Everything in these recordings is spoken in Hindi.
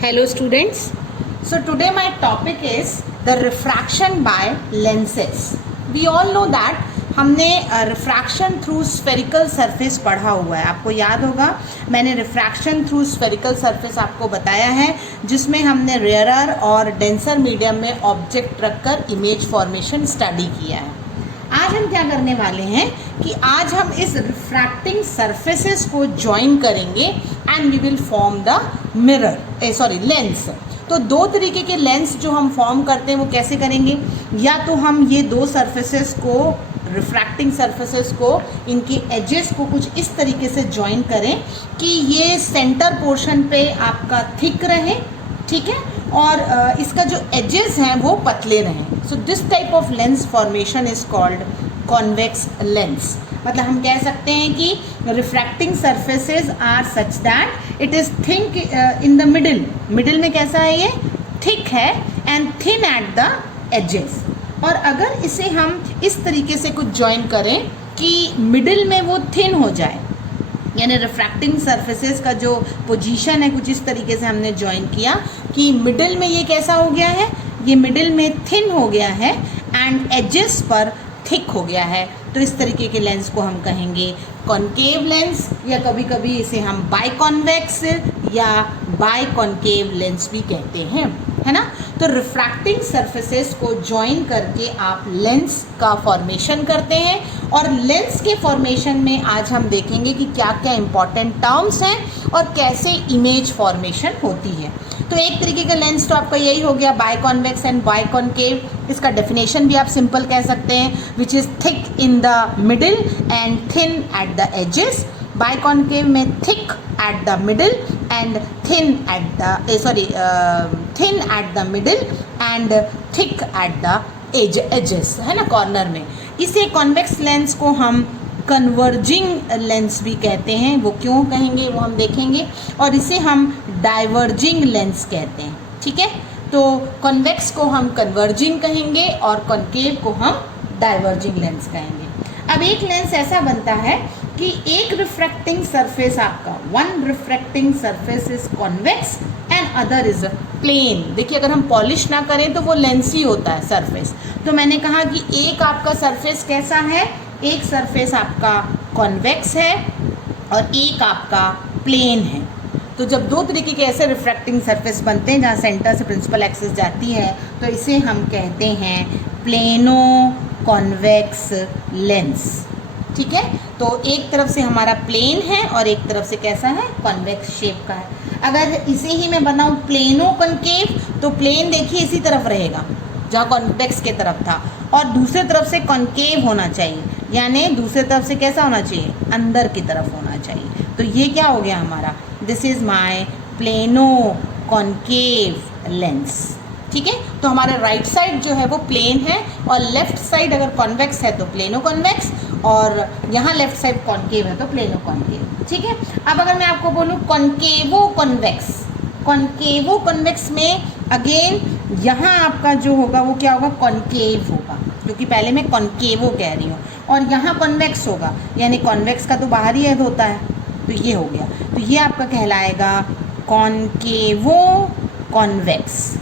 Hello students. So today my topic is the refraction by lenses. We all know that हमने रिफ्रैक्शन थ्रू स्फेरिकल सरफेस पढ़ा हुआ है. आपको याद होगा मैंने रिफ्रैक्शन थ्रू स्फेरिकल सरफेस आपको बताया है, जिसमें हमने रेयरर और डेंसर मीडियम में ऑब्जेक्ट रखकर इमेज फॉर्मेशन स्टडी किया है. आज हम क्या करने वाले हैं कि आज हम इस रिफ्रैक्टिंग सरफेसेस को ज्वाइन करेंगे and we will form the lens. तो दो तरीके के लेंस जो हम फॉर्म करते हैं वो कैसे करेंगे, या तो हम ये दो सरफेसेस को, रिफ्रैक्टिंग सरफेसेस को, इनके एजेस को कुछ इस तरीके से ज्वाइन करें कि ये सेंटर पोर्शन पे आपका थिक रहे, ठीक है, और इसका जो एजेस हैं वो पतले रहें. So this type of lens formation is called convex lens. मतलब हम कह सकते हैं कि refracting surfaces are such that it is thick in the middle में कैसा है, ये थिक है and thin at the edges. और अगर इसे हम इस तरीके से कुछ ज्वाइन करें कि मिडिल में वो थिन हो जाए, यानी रिफ्रैक्टिंग सरफेसेस का जो पोजीशन है कुछ इस तरीके से हमने ज्वाइन किया कि मिडिल में ये कैसा हो गया है, ये मिडिल में थिन हो गया है एंड एजेस पर थिक हो गया है. तो इस तरीके के लेंस को हम कहेंगे कॉनकेव लेंस, या कभी कभी इसे हम बाइकॉन्वेक्स या बाइकॉनकेव लेंस भी कहते हैं, है ना. तो रिफ्रैक्टिंग सरफेसेस को ज्वाइन करके आप लेंस का फॉर्मेशन करते हैं, और लेंस के फॉर्मेशन में आज हम देखेंगे कि क्या क्या इंपॉर्टेंट टर्म्स हैं और कैसे इमेज फॉर्मेशन होती है. तो एक तरीके का लेंस तो आपका यही हो गया बाइकॉन्वेक्स एंड बाइकॉनकेव. इसका डेफिनेशन भी आप सिंपल कह सकते हैं, which is thick in the middle and thin at the edges. Biconcave में thick at the middle and thin at the middle and thick at the edges, है ना, कॉर्नर में. इसे कॉन्वेक्स लेंस को हम कन्वर्जिंग लेंस भी कहते हैं. वो क्यों कहेंगे वो हम देखेंगे. और इसे हम डाइवर्जिंग लेंस कहते हैं, ठीक है. तो कॉन्वेक्स को हम कन्वर्जिंग कहेंगे और कॉनकेव को हम डाइवर्जिंग लेंस कहेंगे. अब एक लेंस ऐसा बनता है कि एक रिफ्रैक्टिंग सरफेस आपका, one refracting surface is convex and other is plane. देखिए अगर हम पॉलिश ना करें तो वो लेंस ही होता है सरफेस. तो मैंने कहा कि एक आपका सरफेस कैसा है, एक सरफेस आपका कॉन्वेक्स है और एक आपका प्लेन है. तो जब दो तरीके के ऐसे रिफ्रैक्टिंग सरफेस बनते हैं जहाँ सेंटर से प्रिंसिपल एक्सिस जाती है, तो इसे हम कहते हैं प्लेनो कॉन्वेक्स लेंस, ठीक है. तो एक तरफ से हमारा प्लेन है और एक तरफ से कैसा है, कॉन्वेक्स शेप का है. अगर इसे ही मैं बनाऊँ प्लेनो कॉनकेव, तो प्लेन देखिए इसी तरफ रहेगा जहाँ कॉन्वेक्स के तरफ था, और दूसरे तरफ से कॉनकेव होना चाहिए, यानी दूसरे तरफ से कैसा होना चाहिए, अंदर की तरफ होना चाहिए. तो ये क्या हो गया हमारा, this is my plano concave lens, ठीक है. तो हमारा राइट साइड जो है वो प्लेन है और लेफ्ट साइड अगर कॉन्वेक्स है तो प्लेनो कॉन्वेक्स, और यहाँ लेफ्ट साइड कॉनकेव है तो प्लेनो कॉनकेव, ठीक है. अब अगर मैं आपको बोलूँ कॉनकेवो कॉन्वेक्स, कॉनकेवो कॉन्वेक्स में अगेन यहाँ आपका जो होगा वो क्या होगा, कॉनकेव होगा, क्योंकि पहले मैं कॉनकेवो कह रही हूँ, और यहाँ कॉन्वेक्स होगा, यानी कॉन्वेक्स का तो बाहर ही ऐड होता है, तो ये हो गया. तो ये आपका कहलाएगा कॉनकेवो कॉन्वेक्स.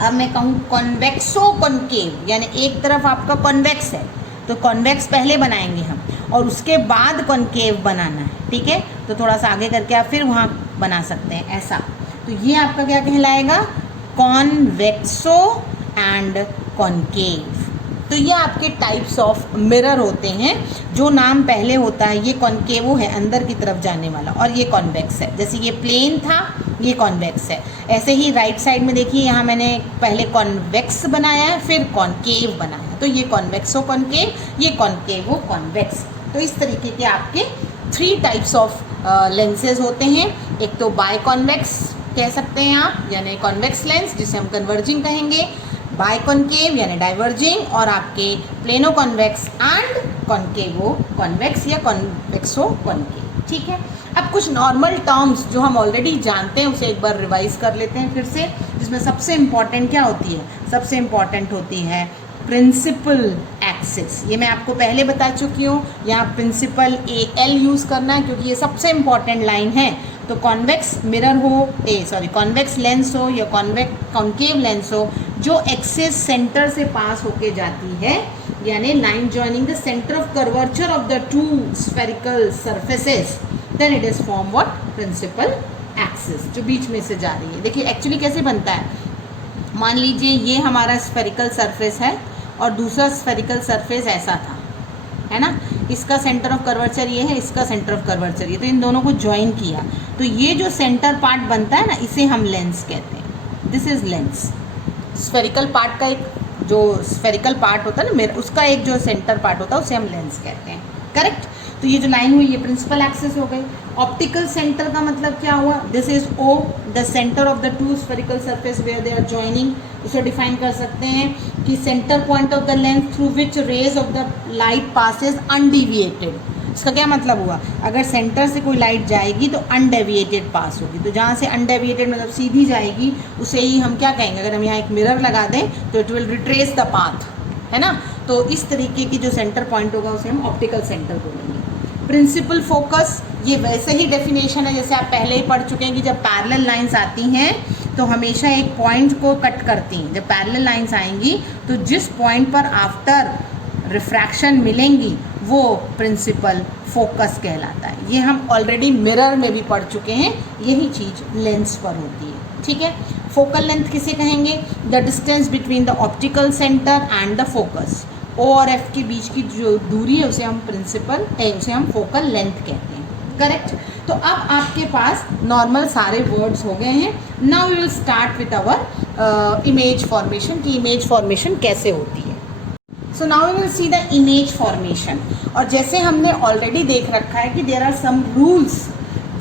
अब मैं कहूँ कॉन्वेक्सो कॉनकेव, यानी एक तरफ आपका कॉन्वेक्स है तो कॉन्वेक्स पहले बनाएंगे हम और उसके बाद कॉनकेव बनाना है, ठीक है. तो थोड़ा सा आगे करके आप फिर वहाँ बना सकते हैं ऐसा. तो ये आपका क्या कहलाएगा, कॉन्वेक्सो एंड कॉनकेव. तो ये आपके टाइप्स ऑफ मिरर होते हैं. जो नाम पहले होता है, ये कॉनकेवो है अंदर की तरफ जाने वाला, और ये कॉन्वेक्स है. जैसे ये प्लेन था, ये कॉन्वेक्स है. ऐसे ही राइट साइड में देखिए यहाँ मैंने पहले कॉन्वेक्स बनाया है फिर कॉनकेव बनाया, तो ये कॉन्वेक्सो कॉनकेव, ये कॉनकेवो कॉन्वेक्स. तो इस तरीके के आपके 3 टाइप्स ऑफ लेंसेज होते हैं. एक तो बाइकॉन्वेक्स कह सकते हैं आप, यानी कॉन्वेक्स लेंस जिसे हम कन्वर्जिंग कहेंगे, बाइकॉनकेव यानी डाइवर्जिंग, और आपके प्लेनो कॉन्वेक्स एंड कॉनकेवो कॉन्वेक्स या कॉन्वेक्सो कॉनकेव, ठीक है. अब कुछ नॉर्मल टर्म्स जो हम ऑलरेडी जानते हैं उसे एक बार रिवाइज कर लेते हैं फिर से, जिसमें सबसे इम्पॉर्टेंट क्या होती है, सबसे इम्पॉर्टेंट होती है प्रिंसिपल एक्सिस. ये मैं आपको पहले बता चुकी हूँ. यहाँ प्रिंसिपल AL यूज़ करना है क्योंकि ये सबसे इम्पॉर्टेंट लाइन है. तो कॉन्वेक्स मिरर हो कॉन्वेक्स लेंस हो या कॉन्केव लेंस हो जो एक्सिस सेंटर से पास होके जाती है, यानी line joining the centre of curvature of the two spherical surfaces, then it is form what principal axis, जो बीच में से जा रही है। देखिए एक्चुअली कैसे बनता है, मान लीजिए ये हमारा स्फेरिकल सरफेस है और दूसरा स्फेरिकल सरफेस ऐसा था, है ना, इसका सेंटर ऑफ कर्वेचर ये है, इसका सेंटर ऑफ कर्वेचर ये, तो इन दोनों को ज्वाइन किया तो ये जो सेंटर पार्ट बनता है ना, इसे हम लेंस कहते हैं। This is lens. Spherical part का एक जो स्फेरिकल पार्ट होता है ना मेरा, उसका एक जो सेंटर पार्ट होता है उसे हम लेंस कहते हैं। करेक्ट। तो ये जो लाइन हुई ये प्रिंसिपल एक्सिस हो गई। ऑप्टिकल सेंटर का मतलब क्या हुआ, this is O, the centre of the two spherical surface where they are joining. इसे डिफाइन कर सकते हैं कि centre point of the lens through which rays of the light passes undeviated. इसका क्या मतलब हुआ, अगर सेंटर से कोई लाइट जाएगी तो अनडेविएटेड पास होगी, तो जहाँ से अनडेविएटेड मतलब सीधी जाएगी उसे ही हम क्या कहेंगे, अगर हम यहाँ एक मिरर लगा दें तो it will retrace the path, है ना। तो इस तरीके की जो सेंटर पॉइंट होगा उसे हम ऑप्टिकल सेंटर बोलेंगे। प्रिंसिपल फोकस, ये वैसे ही डेफिनेशन है जैसे आप पहले ही पढ़ चुके हैं कि जब पैरेलल लाइंस आती हैं तो हमेशा एक पॉइंट को कट करती हैं। जब पैरेलल लाइंस आएंगी तो जिस पॉइंट पर आफ्टर रिफ्रैक्शन मिलेंगी वो प्रिंसिपल फोकस कहलाता है। ये हम ऑलरेडी मिरर में भी पढ़ चुके हैं, यही चीज़ लेंस पर होती है। ठीक है। फोकल लेंथ किसे कहेंगे, the distance between the optical centre and the focus. O और एफ के बीच की जो दूरी है उसे हम उसे हम फोकल लेंथ कहते हैं। करेक्ट। तो अब आपके पास नॉर्मल सारे वर्ड्स हो गए हैं। Now we will start with our image formation, की इमेज फॉर्मेशन कैसे होती है। So now we will see the image formation. और जैसे हमने ऑलरेडी देख रखा है कि देयर आर सम रूल्स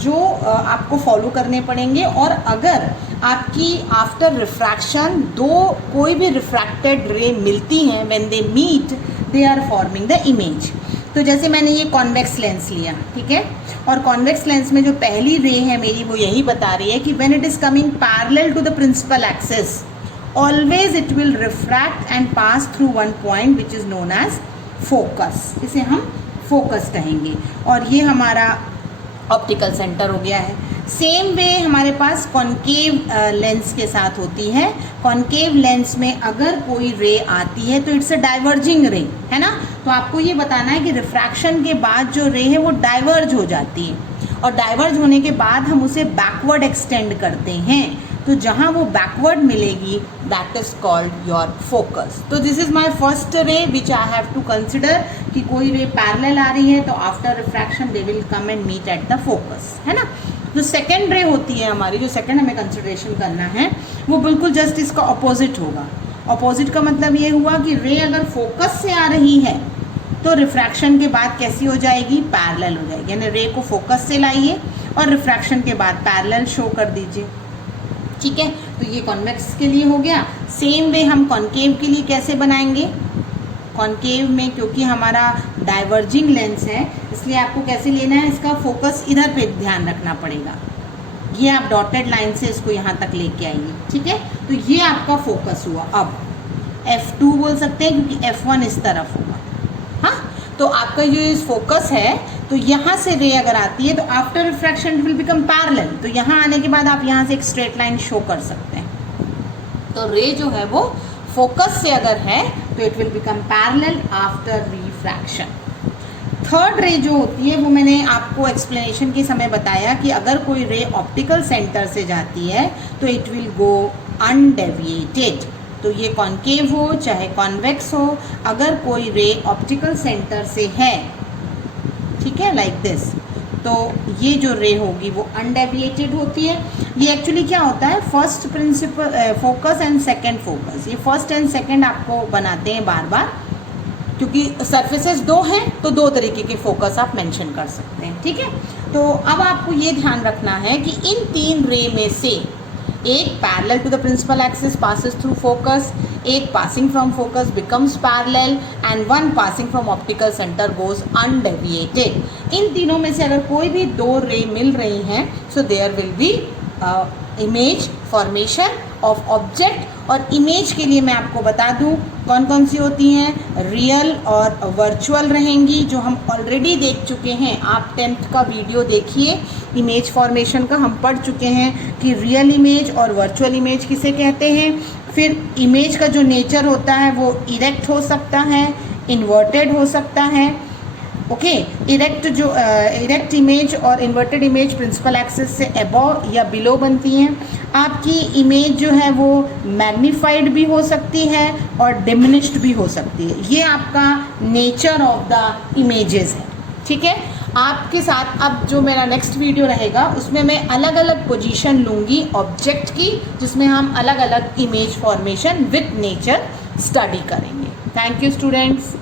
जो आपको फॉलो करने पड़ेंगे, और अगर आपकी आफ्टर रिफ्रैक्शन कोई भी रिफ्रैक्टेड रे मिलती हैं, when they meet they are forming the image. तो जैसे मैंने ये कॉन्वेक्स लेंस लिया, ठीक है, और कॉन्वेक्स लेंस में जो पहली रे है मेरी वो यही बता रही है कि when it is coming parallel to the principal axis always it will refract and pass through one point which is known as focus. इसे हम फोकस कहेंगे, और ये हमारा ऑप्टिकल सेंटर हो गया है। सेम वे हमारे पास कॉन्केव लेंस के साथ होती है। कॉन्केव लेंस में अगर कोई रे आती है तो इट्स अ डाइवर्जिंग रे, है ना। तो आपको ये बताना है कि रिफ्रैक्शन के बाद जो रे है वो डाइवर्ज हो जाती है, और डाइवर्ज होने के बाद हम उसे बैकवर्ड एक्सटेंड करते हैं। तो जहाँ वो बैकवर्ड मिलेगी that is called your focus. तो this is my first ray which I have to consider कि कोई रे पैरेलल आ रही है तो after refraction they will come and meet at the focus, है ना। जो सेकेंड रे होती है हमारी, जो सेकेंड हमें कंसिडरेशन करना है वो बिल्कुल जस्ट इसका अपोजिट होगा। अपोजिट का मतलब ये हुआ कि रे अगर फोकस से आ रही है तो रिफ्रैक्शन के बाद कैसी हो जाएगी, पैरेलल हो जाएगी। यानी रे को फोकस से लाइए और रिफ्रैक्शन के बाद पैरेलल शो कर दीजिए। ठीक है। तो ये कॉन्वेक्स के लिए हो गया। सेम वे हम कॉन्केव के लिए कैसे बनाएंगे, कॉन्केव में क्योंकि हमारा डाइवर्जिंग लेंस है इसलिए आपको कैसे लेना है, इसका फोकस इधर पे ध्यान रखना पड़ेगा। ये आप डॉटेड लाइन से इसको यहाँ तक लेके आइए। ठीक है। तो ये आपका फोकस हुआ। अब F2 बोल सकते हैं क्योंकि F1 इस तरफ होगा। हाँ, तो आपका जो फोकस है तो यहाँ से रे अगर आती है तो after refraction it will become parallel. तो यहाँ आने के बाद आप यहाँ से एक स्ट्रेट लाइन शो कर सकते हैं। तो रे जो है वो फोकस से अगर है तो it will become parallel after refraction. Third रे जो होती है वो मैंने आपको एक्सप्लेनेशन के समय बताया कि अगर कोई रे ऑप्टिकल सेंटर से जाती है तो इट विल गो अनडेविएटेड। तो ये कॉन्केव हो चाहे कॉन्वेक्स हो, अगर कोई रे ऑप्टिकल सेंटर से है, ठीक है, लाइक दिस, तो ये जो रे होगी वो अनडेविएटेड होती है। ये एक्चुअली क्या होता है, first principle focus and second focus, ये फर्स्ट एंड सेकंड आपको बनाते हैं बार बार, क्योंकि सरफेसेस दो हैं तो दो तरीके के फोकस आप मेंशन कर सकते हैं। ठीक है। तो अब आपको ये ध्यान रखना है कि इन तीन रे में से एक parallel to the principal axis passes through focus, एक passing from focus becomes parallel and one passing from optical centre goes undeviated. इन तीनों में से अगर कोई भी दो रे मिल रही हैं so there will be image formation of object. और इमेज के लिए मैं आपको बता दूं कौन कौन सी होती हैं, रियल और वर्चुअल रहेंगी, जो हम ऑलरेडी देख चुके हैं। आप 10th का वीडियो देखिए, इमेज फॉर्मेशन का हम पढ़ चुके हैं कि रियल इमेज और वर्चुअल इमेज किसे कहते हैं। फिर इमेज का जो नेचर होता है वो इरेक्ट हो सकता है, इन्वर्टेड हो सकता है। ओके, इरेक्ट इमेज और इन्वर्टेड इमेज प्रिंसिपल एक्सिस से अबव या बिलो बनती हैं। आपकी इमेज जो है वो मैग्नीफाइड भी हो सकती है और डिमिनिश्ड भी हो सकती है। ये आपका नेचर ऑफ द इमेजेस है। ठीक है, आपके साथ अब जो मेरा नेक्स्ट वीडियो रहेगा उसमें मैं अलग अलग पोजीशन लूँगी ऑब्जेक्ट की, जिसमें हम अलग अलग image formation with nature study करेंगे। Thank you students.